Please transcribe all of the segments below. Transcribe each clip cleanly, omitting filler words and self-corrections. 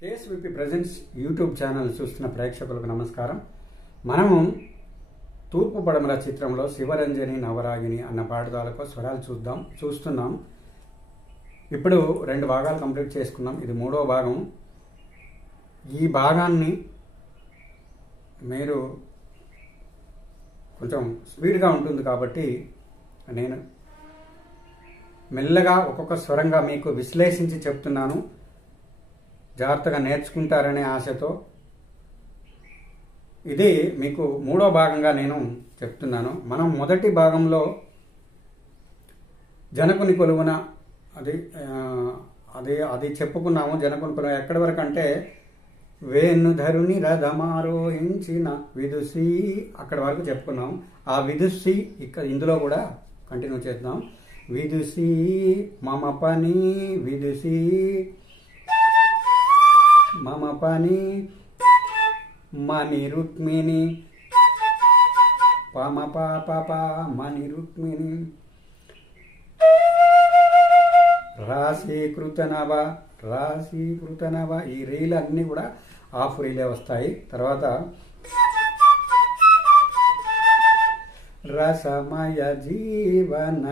KSVP presents YouTube channel చూస్తున్న ప్రేక్షకులకు నమస్కారం. మనము తూర్పు పడమర చిత్రంలో శివరంజని నవరాగిని అన్న పాఠాలకు స్వరాలు చూస్తున్నాం. ఇప్పుడు 2 భాగాలు కంప్లీట్ చేసుకున్నాం. ఇది 3వ భాగం. ఈ భాగాన్ని మీరు కొంచెం స్పీడ్గా ఉంటుంది కాబట్టి నేను మెల్లగా ఒక్కొక్క స్వరంగా మీకు విశ్లేషించి చెప్తున్నాను. జాగ్రత్తగా నేర్చుకుంటారనే ఆశతో ఇది మీకు 3వ భాగంగా నేను చెప్తున్నాను. మనం మొదటి భాగంలో జనకుని కొలువున అది చెప్పుకున్నాము. జనకుని కొలువు ఎక్కడి వరకు అంటే వేణుధరుని రథమారోహించిన విదుషి అక్కడి వరకు చెప్పుకున్నాం. ఆ విదుషి ఇందులో కూడా కంటిన్యూ చేద్దాం. విదుషి మమ పని విదుషి మమ పని మణి రుక్మిణి పమ పాప మణి రుక్మిణి రాశీకృత నవ ఈ రీలు అన్నీ కూడా హాఫ్ రీలే వస్తాయి. తర్వాత రసమయ జీవన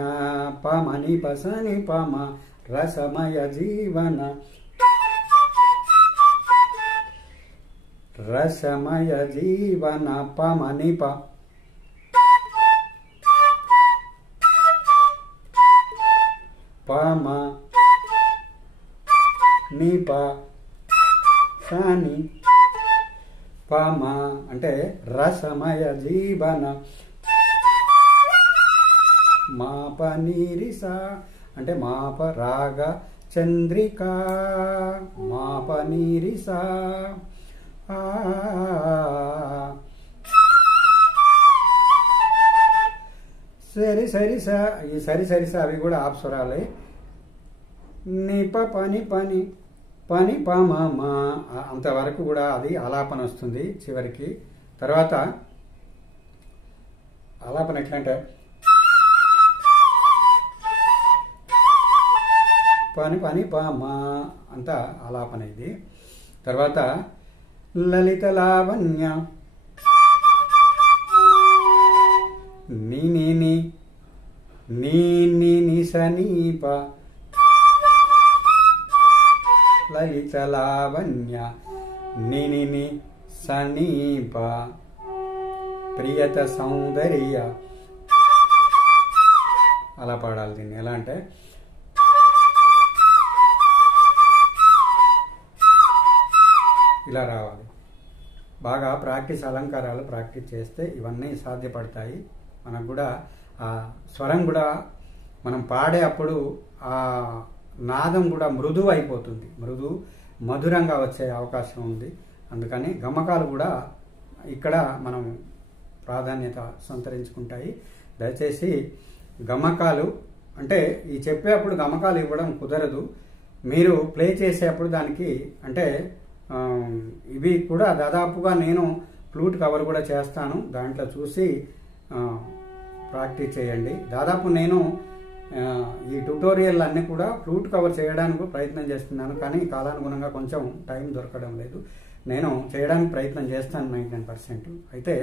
పమని పసని పమ రసమయ జీవన రసమయ జీవన పమని ప పమ నిప సాని పమ అంటే రసమయ జీవన మాప నీరిస అంటే మాప రాగ చంద్రిక మాప నీరిస సరిస ఈ సరిస అవి కూడా ఆప్స్వరాలే. నిప పని పని పని పమ అంతవరకు కూడా అది ఆలాపన వస్తుంది చివరికి. తర్వాత ఆలాపన ఎట్లా అంటే పని పని పమ అంత ఆలాపన ఇది. తర్వాత లలిత లావణ్య నీ సనీప లలిత లావణ్య నీ సనీప ప్రియత సౌందర్య అలా పాడాలి. దీన్ని ఎలా అంటే ఇలా రావాలి. బాగా ప్రాక్టీస్ అలంకారాలు ప్రాక్టీస్ చేస్తే ఇవన్నీ సాధ్యపడతాయి. మనకు కూడా ఆ స్వరం కూడా మనం పాడే అప్పుడు ఆ నాదం కూడా మృదువు అయిపోతుంది. మధురంగా వచ్చే అవకాశం ఉంది. అందుకని గమకాలు కూడా ఇక్కడ మనం ప్రాధాన్యత సంతరించుకుంటాయి. దయచేసి గమకాలు అంటే ఈ చెప్పేటప్పుడు గమకాలు ఇవ్వడం కుదరదు. మీరు ప్లే చేసేటప్పుడు దానికి అంటే ఇవి కూడా దాదాపుగా నేను ఫ్లూట్ కవర్ కూడా చేస్తాను. దాంట్లో చూసి ప్రాక్టీస్ చేయండి. దాదాపు నేను ఈ ట్యుటోరియల్ అన్నీ కూడా ఫ్లూట్ కవర్ చేయడానికి ప్రయత్నం చేస్తున్నాను. కానీ కాలానుగుణంగా కొంచెం టైం దొరకడం లేదు. నేను చేయడానికి ప్రయత్నం చేస్తాను 99%. అయితే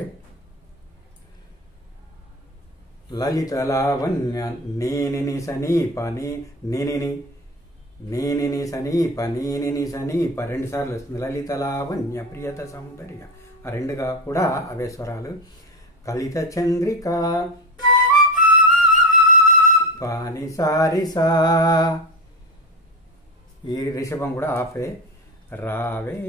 లలిత లావణ్య నేనిని సమీప నేనిని సమీప 2 సార్లు వస్తుంది. లలిత లావణ్య ప్రియత సౌందర్య ఆ 2గా కూడా అవే స్వరాలు. కలిత చంద్రిక పాని సారిసా ఈ రిషభం కూడా ఆఫే. రావే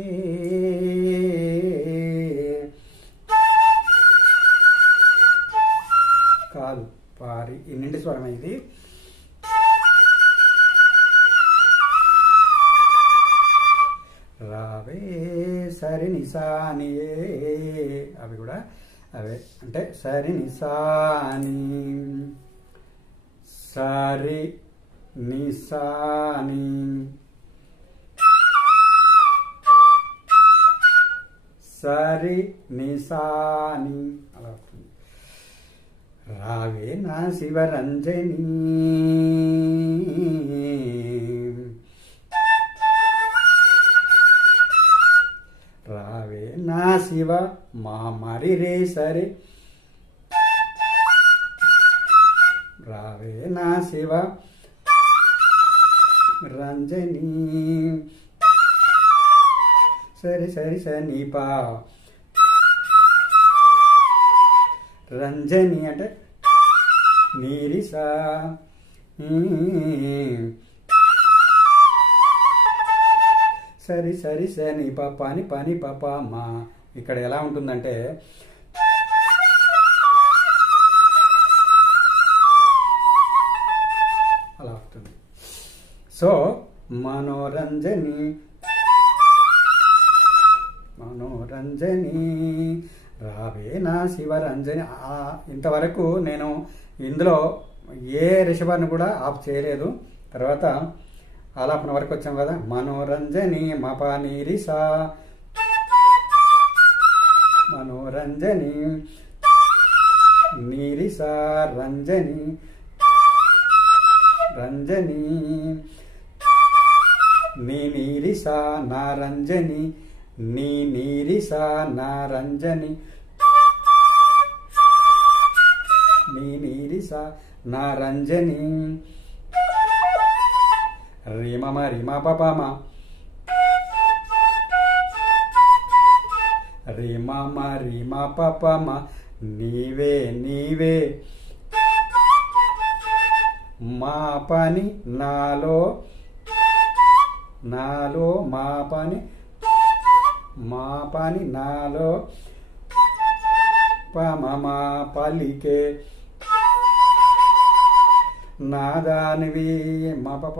కాదు పారి ఈ నిండి స్వరం ఇది. రావే సరి నిసానియే అవి కూడా అవే. అంటే సరి నిసాని సరి నిసాని సరి నిసాని అలా వస్తుంది. రావే నా శివరంజని శివ మా మరి రే సరే రావే నా శివ రంజని సరి సరి సని పా రంజని అంటే నీరిసా సరి సరి సని పాని పని పాప మా. ఇక్కడ ఎలా ఉంటుందంటే అలా ఉంటుంది. సో మనోరంజని మనోరంజని రావే నా శివరంజని. ఇంతవరకు నేను ఇందులో ఏ రిషభాన్ని కూడా ఆఫ్ చేయలేదు. తర్వాత ఆలాపన వరకు వచ్చాం కదా. మనోరంజని మపా నీరిసా మనోరంజని నీరిసా రంజని రంజని నీ నీరిసా నా రంజని నీ నీరిసా నా రంజని నీ నీరిసా నా రంజని రిమమ రిమ పపమ రిమమ రిమ పపమ నీవే నీవే మా పని నాలో నాలో మా పని నాలో పమమా పలికే నాదానివి మా పప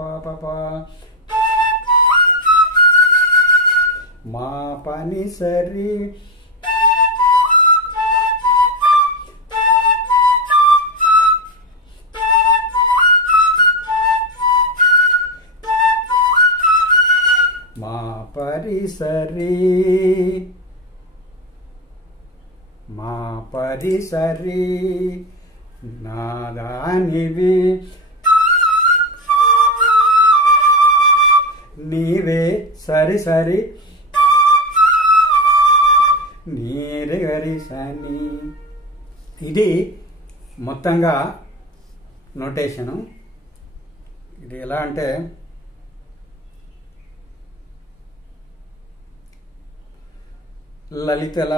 మా పని సరి మా పరిసరి మా పరిసరి నాదానివి నీవే సరి సరి నీరే గరి సని. ఇది మొత్తంగా నోటేషను. ఇది ఎలా అంటే లలితల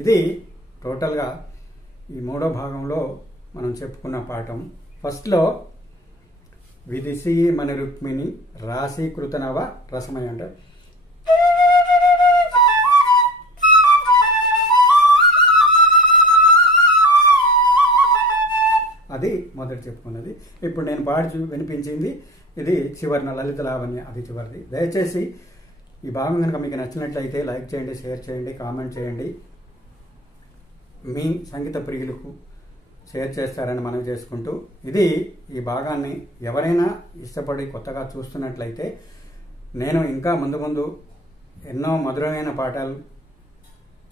ఇది టోటల్గా ఈ మూడో భాగంలో మనం చెప్పుకున్న పాఠం. ఫస్ట్లో విదిసి మన రుక్మిణి రాశీకృతనవ రసమయ అంటే అది మొదటి చెప్పుకున్నది. ఇప్పుడు నేను పాడి వినిపించింది ఇది చివరిన లలిత లావణ్య, అది చివరిది. దయచేసి ఈ భాగం కనుక మీకు నచ్చినట్లయితే లైక్ చేయండి, షేర్ చేయండి, కామెంట్ చేయండి. మీ సంగీత ప్రియులకు షేర్ చేస్తారని మనవి చేసుకుంటూ, ఇది ఈ భాగాన్ని ఎవరైనా ఇష్టపడి కొత్తగా చూస్తున్నట్లయితే నేను ఇంకా ముందు ముందు ఎన్నో మధురమైన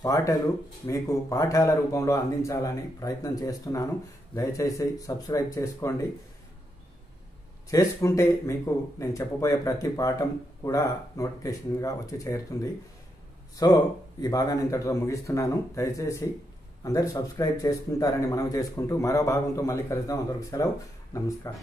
పాటలు మీకు పాఠాల రూపంలో అందించాలని ప్రయత్నం చేస్తున్నాను. దయచేసి సబ్స్క్రైబ్ చేసుకోండి. చేసుకుంటే మీకు నేను చెప్పబోయే ప్రతి పాఠం కూడా నోటిఫికేషన్గా వచ్చి చేరుతుంది. సో ఈ భాగాన్ని ఇంతటితో ముగిస్తున్నాను. దయచేసి అందరూ సబ్స్క్రైబ్ చేసుకుంటారని మనవి చేసుకుంటూ మరో భాగంతో మళ్ళీ కలుద్దాం. అందరికి సెలవు. నమస్కారం.